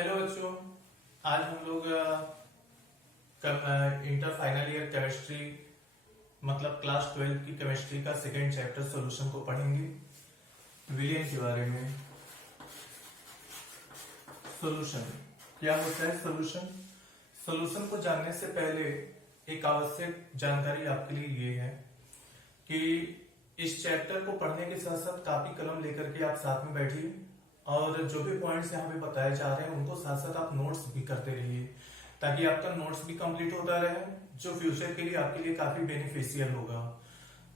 Hello बच्चों, आज हम लोग इंटर फाइनल ईयर केमिस्ट्री मतलब क्लास 12 की केमिस्ट्री का सेकेंड चैप्टर सॉल्यूशन को पढ़ेंगे। विलयन के बारे में। सॉल्यूशन क्या होता है? सॉल्यूशन को जानने से पहले एक आवश्यक जानकारी आपके लिए ये है कि इस चैप्टर को पढ़ने के साथ साथ कापी कलम लेकर के आप साथ में बैठिए और जो भी पॉइंट्स यहाँ पे बताए जा रहे हैं उनको साथ साथ आप नोट्स भी करते रहिए, ताकि आपका नोट्स भी कंप्लीट होता रहे, जो फ्यूचर के लिए आपके लिए काफी बेनिफिशियल होगा।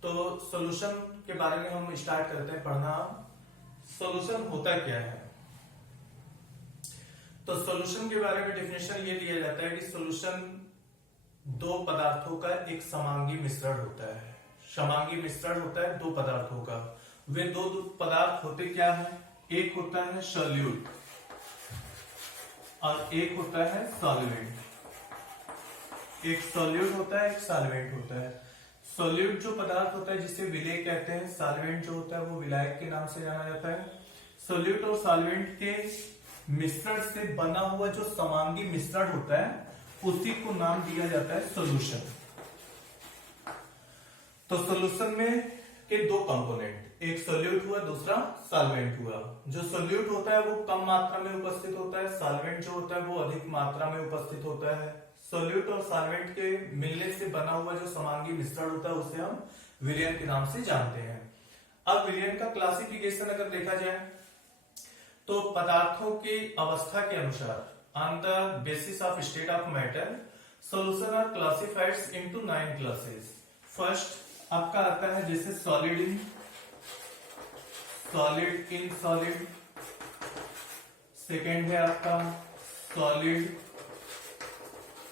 तो सॉल्यूशन के बारे में हम स्टार्ट करते हैं पढ़ना। सॉल्यूशन होता क्या है? तो सॉल्यूशन के बारे में डेफिनेशन ये दिया जाता है कि सॉल्यूशन दो पदार्थों का एक समांगी मिश्रण होता है। समांगी मिश्रण होता है दो पदार्थों का। वे दो पदार्थ होते क्या है? एक होता है सॉल्यूट और एक होता है सॉल्वेंट। एक सॉल्यूट होता है, एक सॉल्वेंट होता है। सॉल्यूट जो पदार्थ होता है जिसे विलेय कहते हैं, सॉल्वेंट जो होता है वो विलायक के नाम से जाना जाता है। सॉल्यूट और सॉल्वेंट के मिश्रण से बना हुआ जो समांगी मिश्रण होता है उसी को नाम दिया जाता है सॉल्यूशन। तो सॉल्यूशन में के दो कंपोनेंट, एक सॉल्यूट हुआ, दूसरा सॉल्वेंट हुआ। जो सॉल्यूट होता है वो कम मात्रा में उपस्थित होता है, सॉल्वेंट जो होता है वो अधिक मात्रा में उपस्थित होता है। सॉल्यूट और सॉल्वेंट के मिलने से बना हुआ जो समांगी मिश्रण होता है उसे हम विलयन के नाम से जानते हैं। अब विलयन का क्लासिफिकेशन अगर देखा जाए तो पदार्थों की अवस्था के अनुसार on the basis of state of matter solution are classified into 9 classes. First आपका आता है जैसे सॉलिड इन सॉलिड। सेकेंड है आपका सॉलिड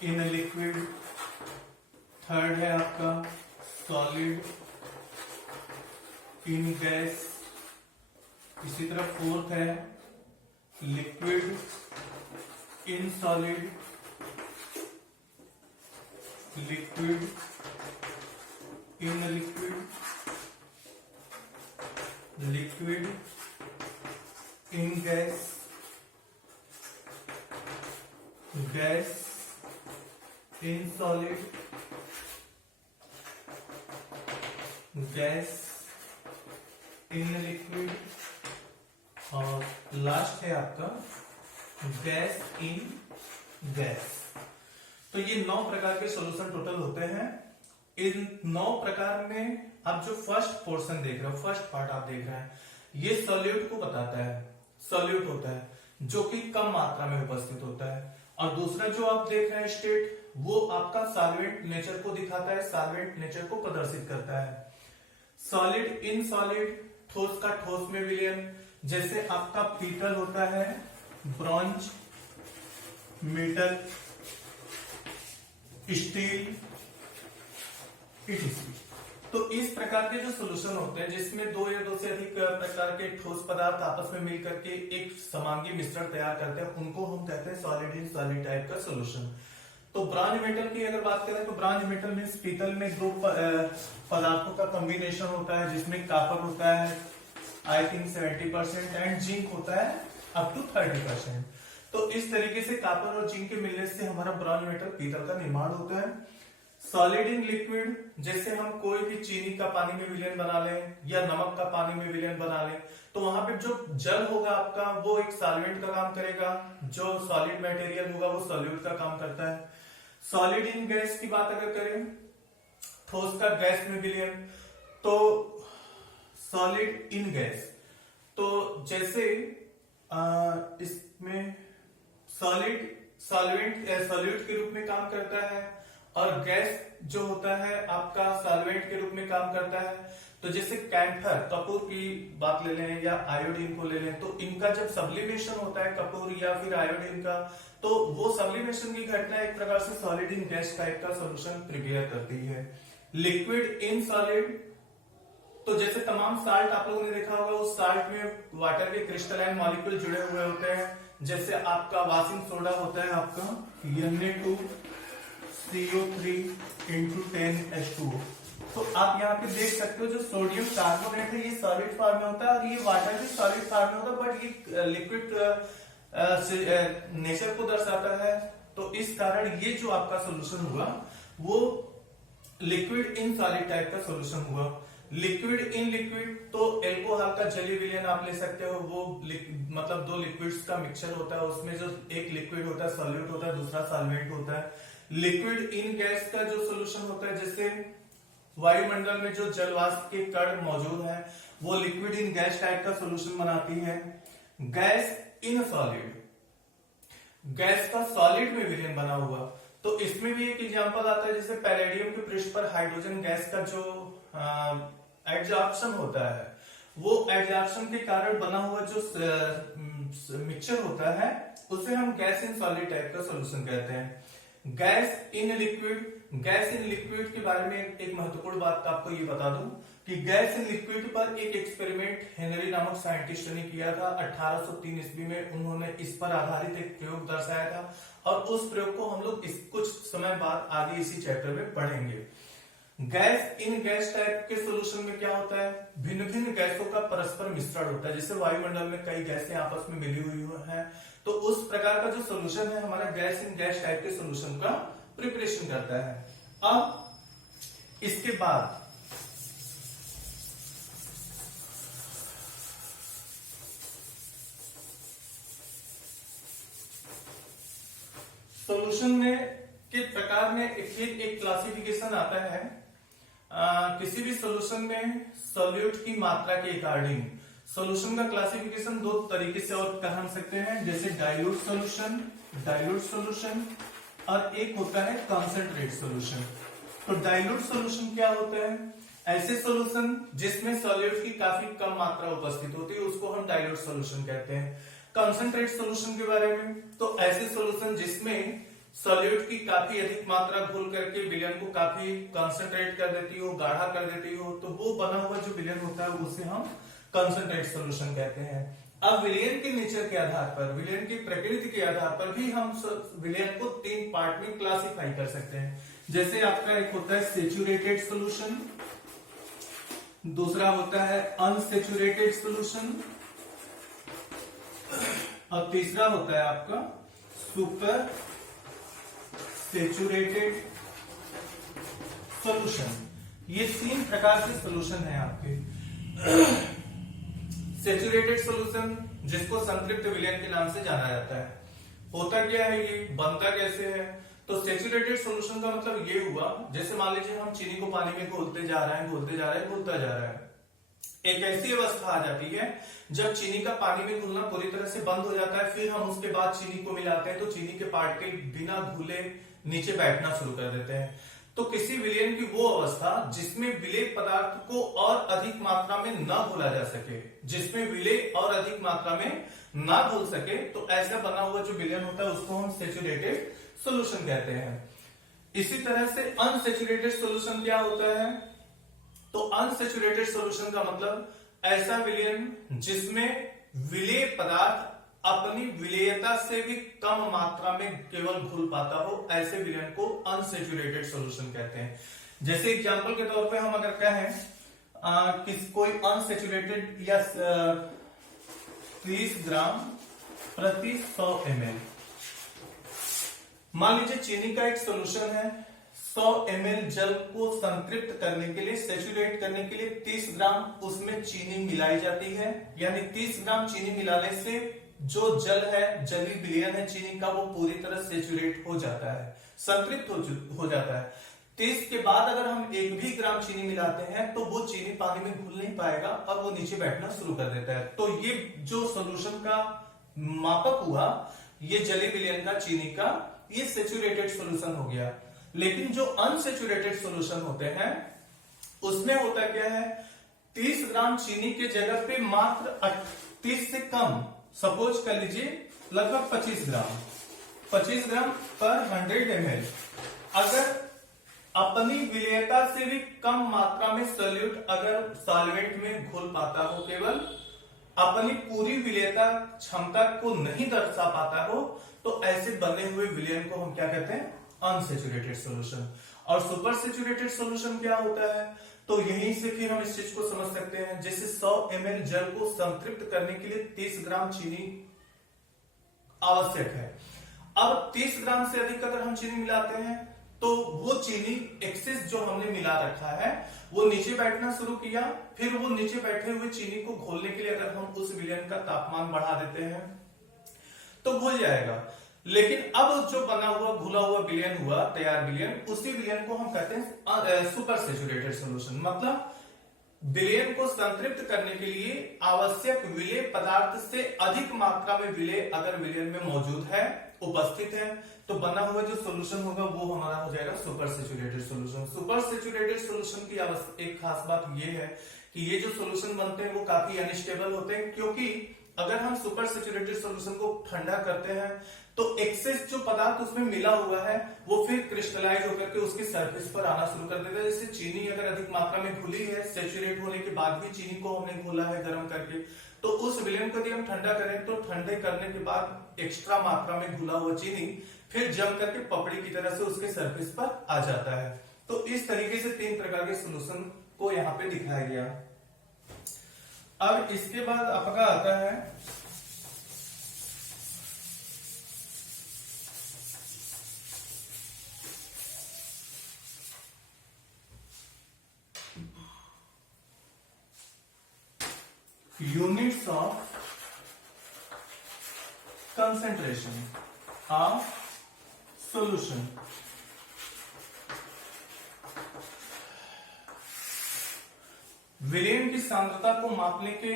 इन लिक्विड। थर्ड है आपका सॉलिड इन गैस। इसी तरह फोर्थ है liquid in solid, liquid in liquid, liquid in gas, gas in solid, gas in liquid और लास्ट है आपका गैस इन गैस। तो ये 9 प्रकार के सॉल्यूशन टोटल होते हैं। इन 9 प्रकार में आप जो फर्स्ट पोर्शन देख रहे हो, फर्स्ट पार्ट आप देख रहे हैं, ये सॉल्यूट को बताता है। सॉल्यूट होता है जो कि कम मात्रा में उपस्थित होता है, और दूसरा जो आप देख रहे हैं स्टेट वो आपका सॉल्वेंट नेचर को दिखाता है, सॉल्वेंट नेचर को प्रदर्शित करता है। सॉलिड इन सॉलिड, ठोस का ठोस में विलयन, जैसे आपका पीतल होता है, ब्रॉन्ज, मेटल, स्टील, इटीसी। तो इस प्रकार के जो सॉल्यूशन होते हैं जिसमें दो या दो से अधिक प्रकार के ठोस पदार्थ आपस में मिलकर के एक समांगी मिश्रण तैयार करते हैं, उनको हम कहते हैं सॉलिड इन सॉलिड टाइप का सॉल्यूशन। तो ब्रॉन्ज मेटल की अगर बात करें तो ब्रॉन्ज मेटल मींस पीतल में दो पदार्थों का कॉम्बिनेशन होता है जिसमें कॉपर होता है आई थिंक 70% एंड जिंक होता है अप टू 30%। तो इस तरीके से कॉपर और जिंक के मिलने से हमारा ब्रॉन्ज मेटल पीतल का निर्माण होता है। सॉलिड इन लिक्विड, जैसे हम कोई भी चीनी का पानी में विलयन बना लें या नमक का पानी में विलयन बना लें, तो वहां पे जो जल होगा आपका वो एक सॉल्वेंट का काम करेगा, जो सॉलिड मटेरियल होगा वो सॉल्यूट का काम करता है। सॉलिड इन गैस की बात अगर करें, ठोस का गैस में विलयन, तो सॉलिड इन गैस, तो जैसे इसमें सॉल्वेंट के रूप में काम करता है और गैस जो होता है आपका सॉल्वेंट के रूप में काम करता है। तो जैसे कैंफर, कपूर की बात ले लें या आयोडीन को ले लें, तो इनका जब सब्लिमेशन होता है कपूर या फिर आयोडीन का, तो वो सब्लिमेशन की घटना एक प्रकार से सॉलिड इन गैस टाइप का सॉल्यूशन प्रिपेयर करती है। लिक्विड इन सॉलिड, तो जैसे तमाम साल्ट आप लोगों ने देखा होगा, उस साल्ट में वाटर के क्रिस्टलाइन मॉलिक्यूल जुड़े हुए होते हैं, जैसे आपका वाशिंग सोडा होता है आपका Na2CO3 × 10H2O। तो आप यहाँ पे देख सकते हो जो सोडियम कार्बोनेट है ये सॉलिड फॉर्म में होता है और ये वाटर भी सॉलिड फॉर्म में होता है, बट ये लिक्विड नेचर को दर्शाता है। तो इस कारण ये जो आपका सोल्यूशन हुआ वो लिक्विड इन सॉलिड टाइप का सोल्यूशन हुआ। लिक्विड इन लिक्विड, तो एल्कोहल का जलीय विलयन आप ले सकते हो, वो मतलब दो लिक्विड्स का मिक्सचर होता है, उसमें जो एक लिक्विड होता है सॉल्यूट होता है, दूसरा सॉल्वेंट होता है। लिक्विड इन गैस का जो सोल्यूशन होता है, जैसे वायुमंडल में जो जल वाष्प के कण मौजूद है वो लिक्विड इन गैस टाइप का सोल्यूशन बनाती है। गैस इन सॉलिड, गैस का सॉलिड में विलयन बना हुआ, तो इसमें भी एक एग्जांपल आता है, जैसे पैलेडियम के पृष्ठ पर हाइड्रोजन गैस का जो एडजॉर्प्शन होता है, वो एडजॉर्प्शन के कारण बना हुआ जो मिक्सचर होता है उसे हम गैस इन सॉलिड टाइप का सॉल्यूशन कहते हैं। Gas in liquid, gas in liquid के बारे में एक महत्वपूर्ण बात आपको ये बता दूं कि गैस इन लिक्विड पर एक एक्सपेरिमेंट हेनरी नामक साइंटिस्ट ने किया था 1803 ईस्वी में। उन्होंने इस पर आधारित एक प्रयोग दर्शाया था और उस प्रयोग को हम लोग कुछ समय बाद आगे इसी चैप्टर में पढ़ेंगे। गैस इन गैस टाइप के सोल्यूशन में क्या होता है, भिन्न भिन्न गैसों का परस्पर मिश्रण होता है। जैसे वायुमंडल में कई गैसें आपस में मिली हुई हैं, तो उस प्रकार का जो सोल्यूशन है हमारा गैस इन गैस टाइप के सोल्यूशन का प्रिपरेशन करता है। अब इसके बाद सोल्यूशन में के प्रकार में फिर एक क्लासिफिकेशन आता है। किसी भी सोल्यूशन में सॉल्यूट की मात्रा के अकॉर्डिंग सोल्यूशन का क्लासिफिकेशन दो तरीके से और कर सकते हैं, जैसे डाइल्यूट सॉल्यूशन और एक होता है कॉन्सेंट्रेट सॉल्यूशन। तो डाइल्यूट सॉल्यूशन क्या होता है, ऐसे सॉल्यूशन जिसमें सॉल्यूट की काफी कम मात्रा उपस्थित होती है उसको हम डाइल्यूट सॉल्यूशन कहते हैं। कॉन्सेंट्रेट सॉल्यूशन के बारे में, तो ऐसे सॉल्यूशन जिसमें सॉल्यूट की काफी अधिक मात्रा घोल करके विलयन को काफी कॉन्सेंट्रेट कर देती हो, गाढ़ा कर देती हो, तो वो बना हुआ जो विलयन होता है उसे हम कॉन्सेंट्रेट सॉल्यूशन कहते हैं। अब विलयन के नेचर के आधार पर, विलयन की प्रकृति के आधार पर भी हम विलयन को तीन पार्ट में क्लासिफाई कर सकते हैं। जैसे आपका एक होता है सेचुरेटेड सॉल्यूशन, दूसरा होता है अनसेचुरेटेड सॉल्यूशन और तीसरा होता है आपका सुपर सेचुरेटेड सॉल्यूशन। ये तीन प्रकार के सॉल्यूशन है आपके। सेचुरेटेड सॉल्यूशन जिसको संतृप्त विलयन के नाम से जाना जाता है, होता क्या है, ये बनता कैसे है। तो सेचुरेटेड सॉल्यूशन का मतलब ये हुआ, जैसे मान लीजिए हम चीनी को पानी में घोलते जा रहे हैं, घुलता जा रहा है, एक ऐसी अवस्था आ जाती है जब चीनी का पानी में घुलना पूरी तरह से बंद हो जाता है, फिर हम उसके बाद चीनी को मिलाते हैं तो चीनी के पार्टिकल बिना घुले नीचे बैठना शुरू कर देते हैं। तो किसी विलयन की वो अवस्था जिसमें विलेय पदार्थ को और अधिक मात्रा में न घोला जा सके, जिसमें विलेय और अधिक मात्रा में ना घुल सके, तो ऐसा बना हुआ जो विलयन होता है उसको हम सेचुरेटेड सॉल्यूशन कहते हैं। इसी तरह से अनसेचुरेटेड सॉल्यूशन क्या होता है, तो अनसेचुरेटेड सॉल्यूशन का मतलब ऐसा विलयन जिसमें विलेय पदार्थ अपनी विलेयता से भी कम मात्रा में केवल घुल पाता हो, ऐसे विलयन को अनसेचुरेटेड सॉल्यूशन कहते हैं। जैसे एग्जांपल के तौर पे हम अगर कहें कि कोई अनसेचुरेटेड या 30 ग्राम प्रति 100 ml, मान लीजिए चीनी का एक सॉल्यूशन है, 100 ml जल को संतृप्त करने के लिए, सेचुरेट करने के लिए 30 ग्राम उसमें चीनी मिलाई जाती है, यानी 30 ग्राम चीनी मिलाने से जो जल है, जलीय विलयन है चीनी का, वो पूरी तरह सेचुरेट हो जाता है, संतृप्त हो जाता है। 30 के बाद अगर हम 1 भी ग्राम चीनी मिलाते हैं तो वो चीनी पानी में घुल नहीं पाएगा और वो नीचे बैठना शुरू कर देता है। तो ये जो सॉल्यूशन का मापक हुआ, ये जलीय विलयन का चीनी का, ये सेचुरेटेड सॉल्यूशन हो गया। लेकिन जो अनसेचुरेटेड सॉल्यूशन होते हैं उसमें होता क्या है, 30 ग्राम चीनी के जगह पे मात्र 30 से कम, सपोज कर लीजिए लगभग 25 ग्राम पर 100 ml अगर अपनी विलेयता से भी कम मात्रा में सॉल्यूट अगर सॉल्वेंट में घुल पाता हो, केवल अपनी पूरी विलेयता क्षमता को नहीं दर्शा पाता हो, तो ऐसे बने हुए विलयन को हम क्या कहते हैं, अनसेचुरेटेड सॉल्यूशन। और सुपर सेचुरेटेड सॉल्यूशन क्या होता है, तो यहीं से फिर हम इस चीज को समझ सकते हैं। जैसे 100 ml जल को संतृप्त करने के लिए 30 ग्राम चीनी आवश्यक है। अब 30 ग्राम से अधिक अगर हम चीनी मिलाते हैं तो वो चीनी एक्सेस जो हमने मिला रखा है वो नीचे बैठना शुरू किया, फिर वो नीचे बैठे हुए चीनी को घोलने के लिए अगर हम उस विलयन का तापमान बढ़ा देते हैं तो घुल जाएगा। लेकिन अब जो बना हुआ घुला हुआ विलयन हुआ, तैयार विलयन, उसी विलयन को हम कहते हैं सुपर सैचुरेटेड सॉल्यूशन। मतलब विलयन को संतृप्त करने के लिए आवश्यक विलेय पदार्थ से अधिक मात्रा में विलेय अगर विलयन में मौजूद है, उपस्थित है, तो बना हुआ जो सॉल्यूशन होगा वो हमारा हो जाएगा super saturated solution. Super saturated solution की एक खास बात ये है कि ये जो सॉल्यूशन बनते हैं वो काफी अनस्टेबल होते हैं, क्योंकि अगर हम सुपर सैचुरेटेड सॉल्यूशन को ठंडा करते हैं तो एक्सेस जो पदार्थ उसमें मिला हुआ है वो फिर क्रिस्टलाइज होकर के उसकी सरफेस पर आना शुरू कर देता है। जैसे चीनी अगर अधिक मात्रा में घुली है, सैचुरेट होने के बाद भी चीनी को हमने घोला है गर्म करके, तो उस विलयन को यदि हम ठंडा करें तो ठंडे करने के बाद एक्स्ट्रा मात्रा में घुला हुआ चीनी फिर जम करके पपड़ी की तरह से उसके सरफेस पर आ जाता है। तो इस तरीके से 3 प्रकार के सोल्यूशन को यहाँ पे दिखाया गया। अब इसके बाद आपका आता है units of concentration of solution. विलयन की सांद्रता को मापने के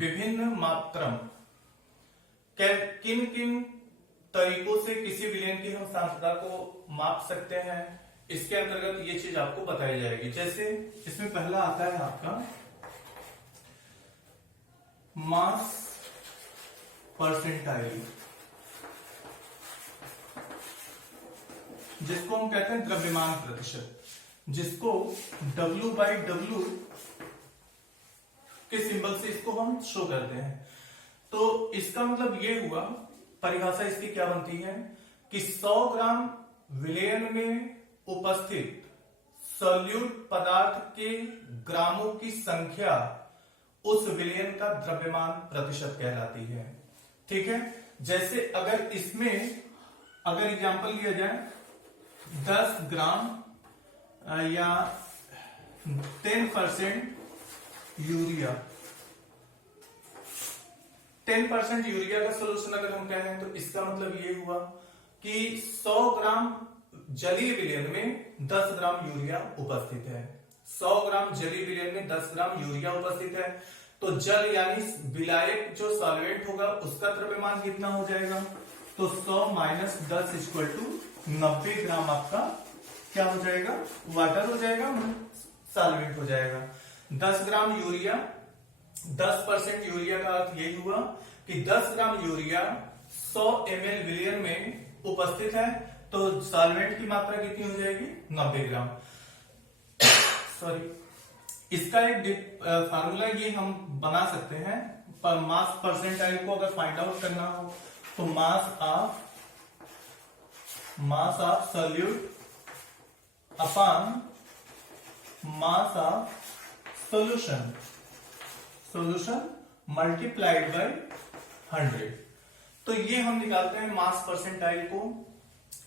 विभिन्न मापक्रम, किन किन तरीकों से किसी विलयन की हम सांद्रता को माप सकते हैं, इसके अंतर्गत ये चीज आपको बताई जाएगी। जैसे इसमें पहला आता है आपका मास परसेंटाइल, जिसको हम कहते हैं द्रव्यमान प्रतिशत, जिसको W/W के सिंबल से इसको हम शो करते हैं। तो इसका मतलब ये हुआ, परिभाषा इसकी क्या बनती है कि 100 ग्राम विलयन में उपस्थित सॉल्यूट पदार्थ के ग्रामों की संख्या उस विलयन का द्रव्यमान प्रतिशत कहलाती है। ठीक है, जैसे अगर इसमें अगर एग्जांपल लिया जाए 10 ग्राम या 10% यूरिया, 10% यूरिया का सोल्यूशन अगर हम कहें तो इसका मतलब ये हुआ कि 100 ग्राम जलीय विलयन में 10 ग्राम यूरिया उपस्थित है। 100 ग्राम जलीय विलयन में 10 ग्राम यूरिया उपस्थित है, तो जल यानी विलायक जो सॉल्वेंट होगा उसका द्रव्यमान कितना हो जाएगा, तो 100 माइनस 10 इक्वल टू 90 ग्राम आपका क्या हो जाएगा, वाटर हो जाएगा, सॉल्वेंट हो जाएगा। 10 ग्राम यूरिया, 10% यूरिया का अर्थ यही हुआ कि 10 ग्राम यूरिया 100 ml विलयन में उपस्थित है, तो सॉल्वेंट की मात्रा कितनी हो जाएगी, 90 ग्राम। सॉरी, इसका एक फार्मूला ये हम बना सकते हैं, पर मास परसेंटाइल को अगर फाइंड आउट करना हो तो mass of solute upon mass of solution multiplied by 100। तो ये हम निकालते हैं मास परसेंटाइल को।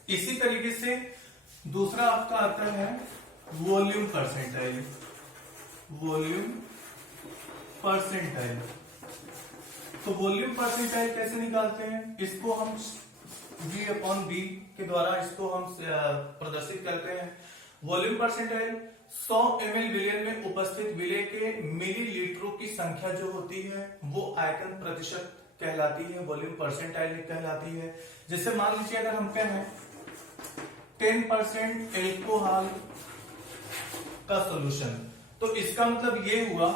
इसी तरीके से दूसरा आपका आता है वॉल्यूम परसेंटाइल। तो वॉल्यूम परसेंटाइल कैसे निकालते हैं, इसको हम V/V के द्वारा इसको हम प्रदर्शित करते हैं। वॉल्यूम परसेंटाइल 100 ml विलयन में उपस्थित विलेय के मिलीलीटरों की संख्या जो होती है वो आयतन प्रतिशत कहलाती है, वॉल्यूम परसेंटाइल कहलाती है। जैसे मान लीजिए अगर हम कहें 10% एल्कोहल का सॉल्यूशन, तो इसका मतलब ये हुआ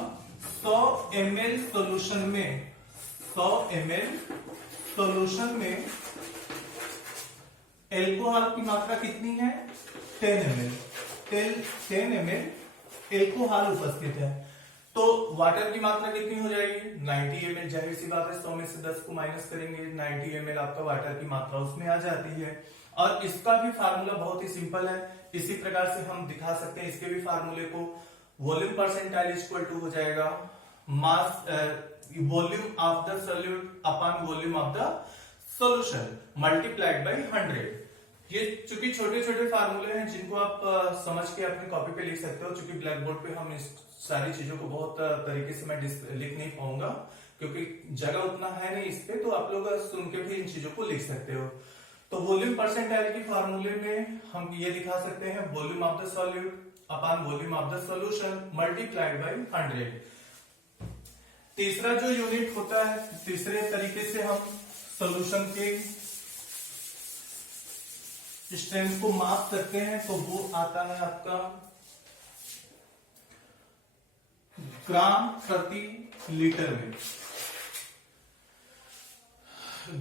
100 ml सॉल्यूशन में एल्कोहल की मात्रा कितनी है, 10 ml एल्कोहल उपस्थित है, तो वाटर की मात्रा कितनी हो जाएगी, 90 ml। जाहिर सी बात है 100 में से 10 को माइनस करेंगे, 90 ml आपका वाटर की मात्रा उसमें आ जाती है। और इसका भी फार्मूला बहुत ही सिंपल है, इसी प्रकार से हम दिखा सकते हैं इसके भी फार्मूले को। वॉल्यूम परसेंटाइल इक्वल टू हो जाएगा mass volume of the solute upon volume of the solution multiplied by 100। ये चूंकि छोटे छोटे फार्मूले हैं जिनको आप समझ के अपने कॉपी पे लिख सकते हो, चूंकि ब्लैक बोर्ड पे हम इस सारी चीजों को बहुत तरीके से मैं लिख नहीं पाऊंगा क्योंकि जगह उतना है नहीं इस पे, तो आप लोग सुन के भी इन चीजों को लिख सकते हो। तो वॉल्यूम परसेंटाइल की फार्मूले में हम ये दिखा सकते हैं volume of the solute upon volume of the solution multiplied by 100। तीसरा जो यूनिट होता है, तीसरे तरीके से हम सॉल्यूशन के स्ट्रेंथ को माप सकते हैं, तो वो आता है आपका ग्राम प्रति लीटर में।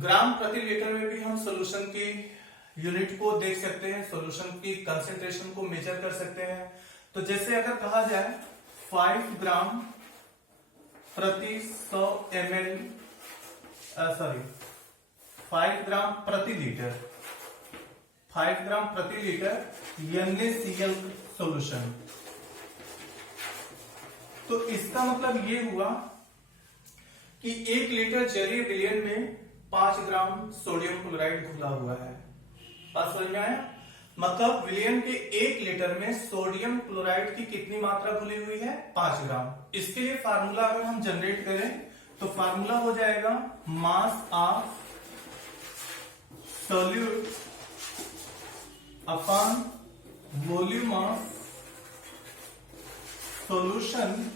ग्राम प्रति लीटर में भी हम सॉल्यूशन की यूनिट को देख सकते हैं, सॉल्यूशन की कंसेंट्रेशन को मेजर कर सकते हैं। तो जैसे अगर कहा जाए 5 ग्राम प्रति 100 ml, 5 ग्राम प्रति लीटर, 5 ग्राम प्रति लीटर NaCl सॉल्यूशन। तो इसका मतलब ये हुआ कि 1 लीटर जलीय विलयन में 5 ग्राम सोडियम क्लोराइड घुला हुआ है। बात समझ में आया? मतलब विलयन के 1 लीटर में सोडियम क्लोराइड की कितनी मात्रा घुली हुई है? 5 ग्राम। इसके लिए फार्मूला अगर हम जनरेट करें तो फार्मूला हो जाएगा mass of solute upon volume of solution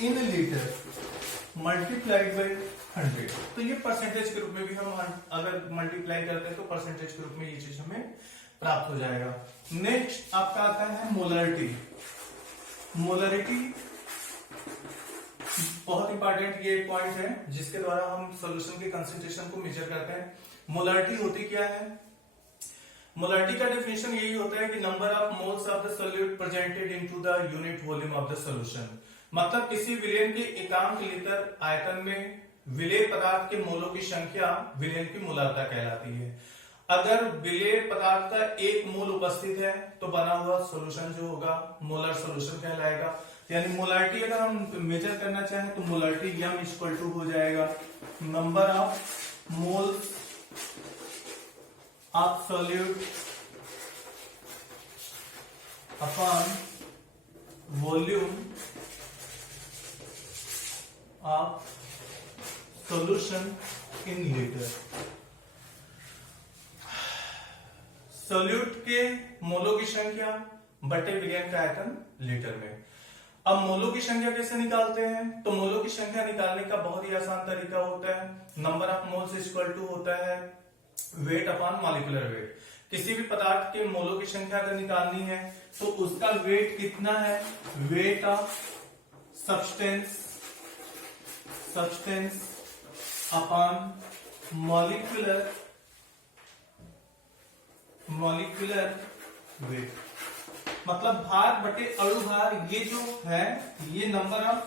in litre multiplied by 100। तो ये परसेंटेज के रूप में भी हम अगर मल्टीप्लाई करते हैं तो परसेंटेज के रूप में ये चीज हमें प्राप्त हो जाएगा। नेक्स्ट आपका आता है मोलरिटी। मोलरिटी बहुत इंपॉर्टेंट ये पॉइंट है जिसके द्वारा हम सॉल्यूशन के कंसेंट्रेशन को मेजर करते हैं। मोलरिटी होती क्या है? मोलरिटी का डेफिनेशन यही होता है कि number of moles of the solute presented into the unit volume of the solution. मतलब किसी विलयन के एकांक लीटर आयतन में विलेय पदार्थ के मोलों की संख्या विलयन की मोलारता कहलाती है। अगर विलेय पदार्थ का 1 मोल उपस्थित है तो बना हुआ सॉल्यूशन जो होगा मोलर सॉल्यूशन कहलाएगा। यानी मोलारिटी अगर हम मेजर करना चाहें तो मोलारिटी m इक्वल टू हो जाएगा number of moles of solute upon volume of solution in litre. Solute के मोलों की संख्या बटे विलयन का आयतन लीटर में। अब मोलों की संख्या कैसे निकालते हैं? तो मोलों की संख्या निकालने का बहुत ही आसान तरीका होता है, number of moles equal to होता है वेट अपॉन मॉलिक्यूलर वेट। किसी भी पदार्थ के मोलों की संख्या अगर निकालनी है तो उसका वेट कितना है? Weight of substance upon molecular weight. मतलब भार बटे अणु भार, ये जो है ये नंबर ऑफ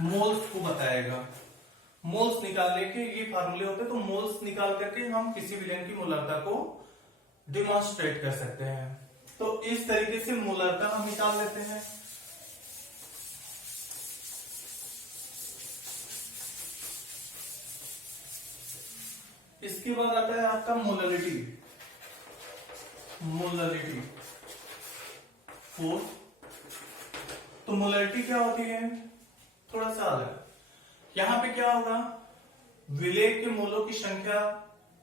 मोल्स को बताएगा। मोल्स निकालने के ये फार्मूले होते हैं, तो मोल्स निकाल करके हम किसी विलयन की मोलारता को डिमॉन्स्ट्रेट कर सकते हैं। तो इस तरीके से मोलारता हम निकाल लेते हैं। इसके बाद आता है आपका मोलरिटी। तो मोलरिटी क्या होती है? थोड़ा सा अलग। यहां पे क्या होगा? विलेय के मोलों की संख्या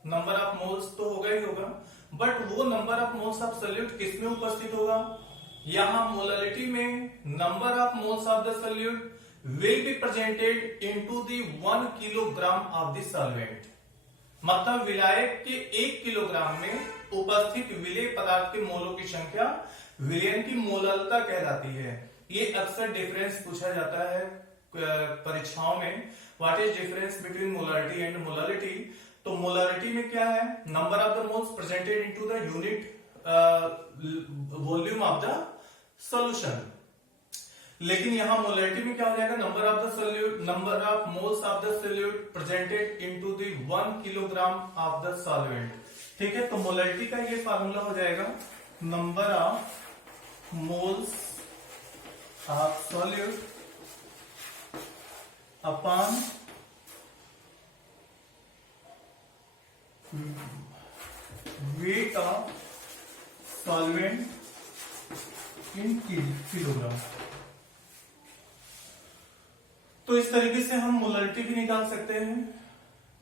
नंबर ऑफ मोल्स तो होगा ही होगा, बट वो number of moles of solute किस में उपस्थित होगा? यहां मोलरिटी में number of moles of the solute will be presented into the 1 kilogram of the solvent. मतलब विलायक के 1 किलोग्राम में उपस्थित विलेय पदार्थ के मोलों की संख्या विलयन की मोलारता कहलाती है। ये अक्सर डिफरेंस पूछा जाता है परीक्षाओं में, what is difference between molarity and molality. तो मोलारिटी में क्या है? Number of the moles presented into the unit volume of the solution. लेकिन यहां मोलरिटी में क्या हो जाएगा? Number of moles of the solute presented into the 1 kilogram of the solvent. ठीक है, तो मोलरिटी का ये फार्मूला हो जाएगा number of moles of solute upon weight of solvent in kilogram. तो इस तरीके से हम मोलरिटी भी निकाल सकते हैं,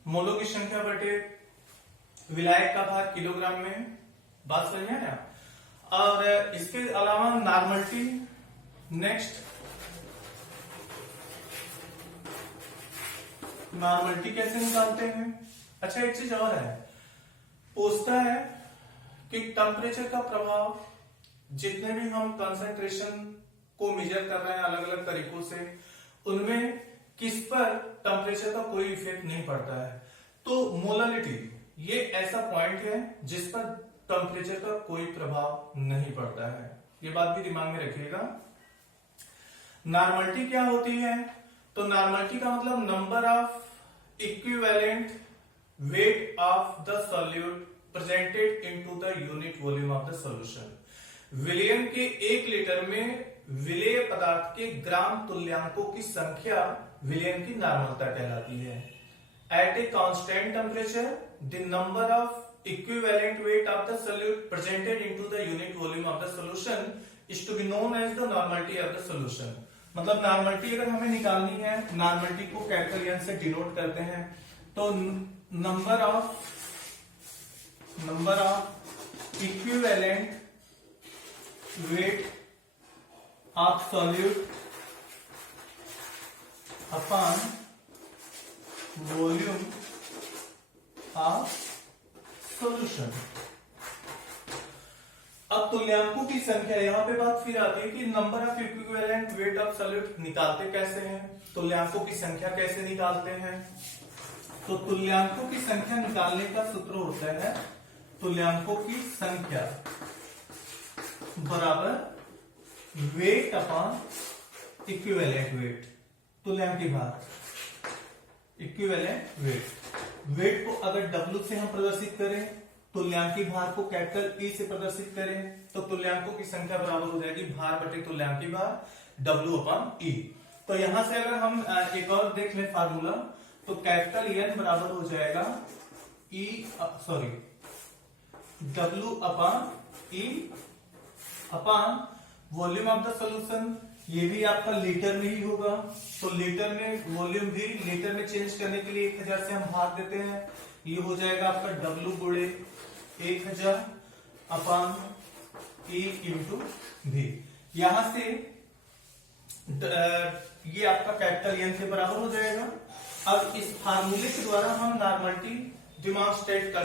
मोलों की संख्या बटे विलायक का भार किलोग्राम में। बात समझ में आया? और इसके अलावा नॉर्मलिटी, नेक्स्ट नॉर्मलिटी कैसे निकालते हैं? अच्छा, एक चीज और है, पूछता है कि टेम्परेचर का प्रभाव, जितने भी हम कंसंट्रेशन को मेजर कर रहे हैं अलग अलग तरीकों से, उनमें किस पर टेम्परेचर का कोई इफेक्ट नहीं पड़ता है। तो मोलालिटी ये ऐसा पॉइंट है जिस पर टेम्परेचर का कोई प्रभाव नहीं पड़ता है, ये बात भी दिमाग में रखिएगा। नॉर्मलिटी क्या होती है? तो नॉर्मलिटी का मतलब number of equivalent weight of the solute presented into the unit volume of the solution. विलयन के 1 लीटर में विलेय पदार्थ के ग्राम तुल्यांकों की संख्या विलयन की नॉर्मलता कहलाती है। At a constant temperature the number of equivalent weight of the solute presented into the unit volume of the solution is to be known as the normality of the solution. मतलब नॉर्मलिटी अगर हमें निकालनी है, normality को capital N से denote करते हैं, तो number of equivalent weight of solute upon volume of solution. अब तुल्यांकों की संख्या, यहां पे बात फिर आती है कि number of equivalent weight of solute निकालते कैसे हैं, तुल्यांकों की संख्या कैसे निकालते हैं। तो तुल्यांकों की संख्या निकालने का सूत्र होता है तुल्यांकों की संख्या बराबर वेट अपॉन इक्विवेलेंट वेट। तुल्यांकी भार, इक्विवेलेंट वेट। वेट को अगर W से हम प्रदर्शित करें, तुल्यांकी भार को कैपिटल E से प्रदर्शित करें, तो तुल्यांकों की संख्या बराबर हो जाएगी भार बटे तुल्यांकी भार W अपॉन E। तो यहां से अगर हम एक और देख लें फार्मूला, तो कैपिटल N बराबर हो जाएगा W upon E upon volume of the solution. ये भी आपका लीटर में ही होगा, तो लीटर में वॉल्यूम भी लीटर में चेंज करने के लिए 1000 से हम भाग देते हैं, ये हो जाएगा आपका W गुणे 1000 अपॉन E इंटू V। यहां से ये आपका कैपिटल N के बराबर हो जाएगा। अब इस फार्मूले के द्वारा हम नॉर्मलिटी डिमॉन्स्ट्रेट कर